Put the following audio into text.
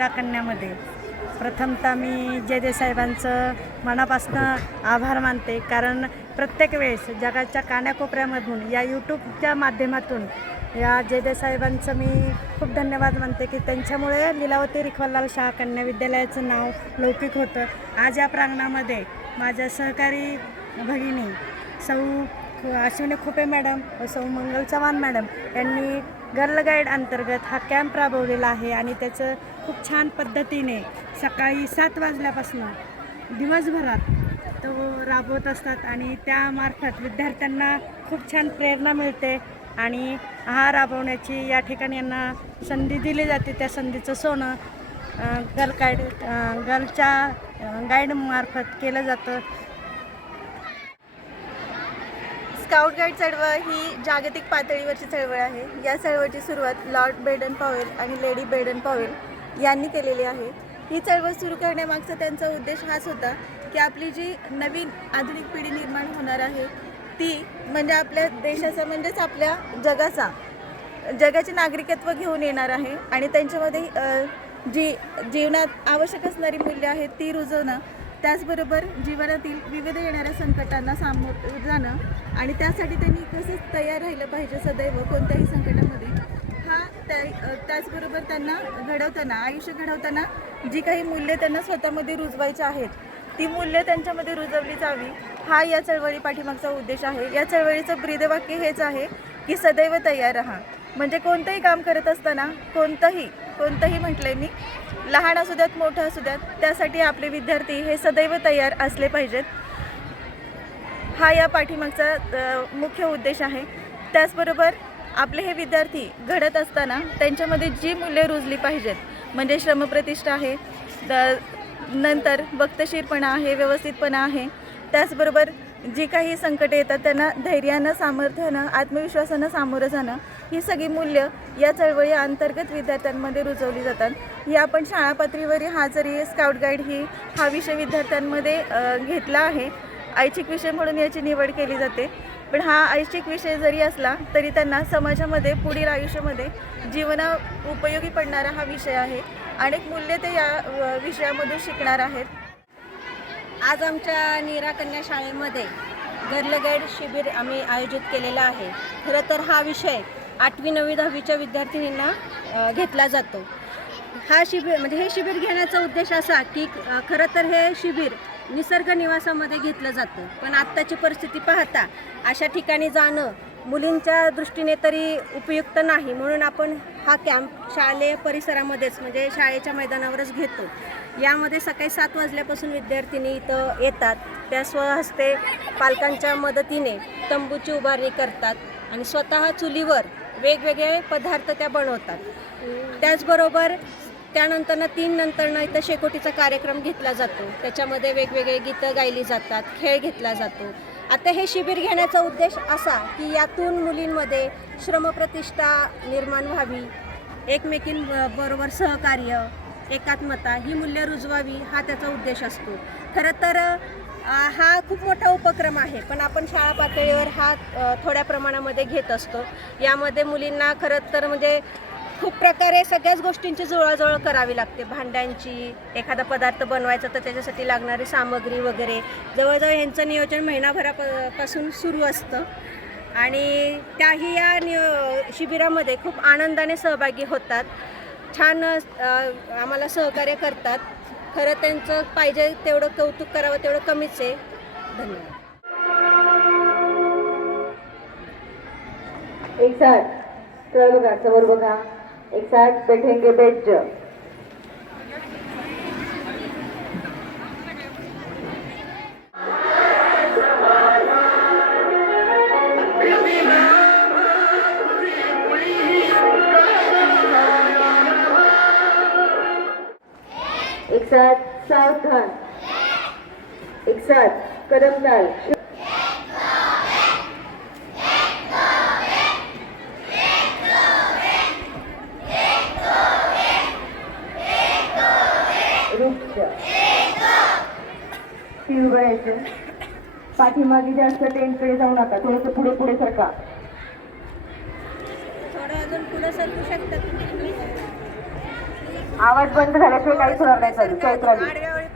निराकन्यामध्ये प्रथमतः मी जयदेव साहेबांचं मनापासून आभार मानते, कारण प्रत्येक वेळेस जगाच्या कानाकोपऱ्यामधून या यूट्यूबच्या माध्यमातून या जयदेव साहेबांचं मी खूप धन्यवाद मानते की त्यांच्यामुळे लीलावती रिखवतलाल शाळा कन्या विद्यालयाचं नाव लौकिक होतं. आज या प्रांगणामध्ये माझ्या सहकारी भगिनी सौ अश्विनी खुपे मॅडम व सौ मंगल चव्हाण मॅडम यांनी गर्ल गाईड अंतर्गत हा कॅम्प राबवलेला आहे आणि त्याचं खूप छान पद्धतीने सकाळी 7 वाजल्यापासून दिवसभरात तो राबवत असतात आणि त्यामार्फत विद्यार्थ्यांना खूप छान प्रेरणा मिळते आणि हा राबवण्याची या ठिकाणी यांना संधी दिली जाते. त्या संधीचं सोनं गर्लच्या गाईडमार्फत केलं जातं. स्काउट गाईड चळवळ ही जागतिक पातळीवरची चळवळ आहे. या चळवळीची सुरुवात लॉर्ड बेडन पॉवेल आणि लेडी बेडन पॉवेल यांनी केलेली आहे. ही चळवळ सुरू करण्यामागचा त्यांचा उद्देश हाच होता की आपली जी नवीन आधुनिक पिढी निर्माण होणार आहे ती म्हणजे आपल्या देशाचा म्हणजेच आपल्या जगाचे नागरिकत्व घेऊन येणार आहे आणि त्यांच्यामध्ये जी जीवनात आवश्यक असणारी मूल्य आहेत ती रुजवणं, त्याचबरोबर जीवनातील विविध येणाऱ्या संकटांना सामोरं जाणं आणि त्यासाठी त्यांनी कसं तयार राहिलं पाहिजे सदैव कोणत्याही संकटामध्ये, त्याचबरोबर त्यांना आयुष्य घडवताना जी काही मूल्ये त्यांना स्वतःमध्ये रुजवायची आहेत ती मूल्ये त्यांच्यामध्ये रुजवली जावी, हा या चळवळी पाठीमागचा उद्देश आहे. या चळवळीचं ब्रीदवाक्य हेच आहे की सदैव तयार राहा. म्हणजे कोणतंही काम करत असताना कोणतंही म्हटलंय मी, लहान असू द्यात मोठं असू द्यात, त्यासाठी आपले विद्यार्थी हे सदैव तयार असले पाहिजेत, हा या पाठीमागचा मुख्य उद्देश आहे. त्याचबरोबर आपले हे विद्यार्थी घडत असताना त्यांच्यामध्ये जी मूल्ये रुजली पाहिजेत म्हणजे श्रमप्रतिष्ठा आहे, नंतर वक्तशीरपणा आहे, व्यवस्थितपणा आहे, त्याचबरोबर जी काही संकटे येतात त्यांना धैर्यानं, सामर्थ्यानं, आत्मविश्वासानं सामोरं जाणं, ही सगळी मूल्य या चळवळी अंतर्गत विद्यार्थ्यांमध्ये रुजवली जातात. ही आपण शाळा पातळीवर हा जरी स्काउट गाईड हा विषय विद्यार्थ्यांमध्ये घेतला आहे, ऐच्छिक विषय म्हणून याची निवड केली जाते, पण हा ऐच्छिक विषय जरी असला तरी त्यांना समाजामध्ये पुढील आयुष्यामध्ये जीवना उपयोगी पडणारा हा विषय आहे. अनेक मूल्ये ते या विषयामधून शिकणार आहेत. आज आमच्या निराकन्या शाळेमध्ये गर्ल गाईड शिबिर आम्ही आयोजित केलेला आहे. खरं तर हा विषय 8वी 9वी 10वीच्या विद्यार्थिनींना घेतला जातो. हा शिबिर म्हणजे हे शिबिर घेण्याचा उद्देश असा की खरं तर हे शिबिर निसर्ग निवासामध्ये घेतलं जातं, पण आत्ताची परिस्थिती पाहता अशा ठिकाणी जाणं मुलींच्या दृष्टीने तरी उपयुक्त नाही, म्हणून आपण हा कॅम्प शालेय परिसरामध्येच म्हणजे शाळेच्या मैदानावरच घेतो. यामध्ये सकाळी 7 वाजल्यापासून विद्यार्थिनी इथं येतात. त्या स्वहस्ते पालकांच्या मदतीने तंबूची उभारणी करतात आणि स्वतः चुलीवर वेगवेगळे पदार्थ त्या बनवतात. त्याचबरोबर त्यानंतरनं 3 नंतरनं इथं शेकोटीचा कार्यक्रम घेतला जातो. त्याच्यामध्ये वेगवेगळे गीतं गायली जातात, खेळ घेतला जातो. आता हे शिबिर घेण्याचा उद्देश असा की यातून मुलींमध्ये श्रमप्रतिष्ठा निर्माण व्हावी, एकमेकींबरोबर सहकार्य, एकात्मता ही मूल्य रुजवावी, हा त्याचा उद्देश असतो. खरं तर हा खूप मोठा उपक्रम आहे, पण आपण शाळा पातळीवर हा थोड्या प्रमाणामध्ये घेत असतो. यामध्ये मुलींना खरं तर म्हणजे खूप प्रकारे सगळ्याच गोष्टींची जुळवाजुळव करावी लागते. भांड्यांची, एखादा पदार्थ बनवायचा तर त्याच्यासाठी लागणारी सामग्री वगैरे जवळजवळ यांचं नियोजन महिनाभरापासून सुरू असतं आणि त्याही या शिबिरामध्ये खूप आनंदाने सहभागी होतात. छान आम्हाला सहकार्य करतात. खरं त्यांचं पाहिजे तेवढं कौतुक करावं तेवढं कमीच आहे. धन्यवाद. एक साथ चल बघा, समोर बघा, एक साथ बैठेंगे बैठ जाओ. एक साथ सावधान, एक साथ कदम ताल. पाठीमागे जास्त टेंटकडे जाऊ नका, थोडंसं पुढे पुढे सरका. थोडं अजून पुढे सरकू शकतात. आवाज बंद झाल्याशिवाय काहीच होणार नाही चालू चैत्राली. आडव्या ओळी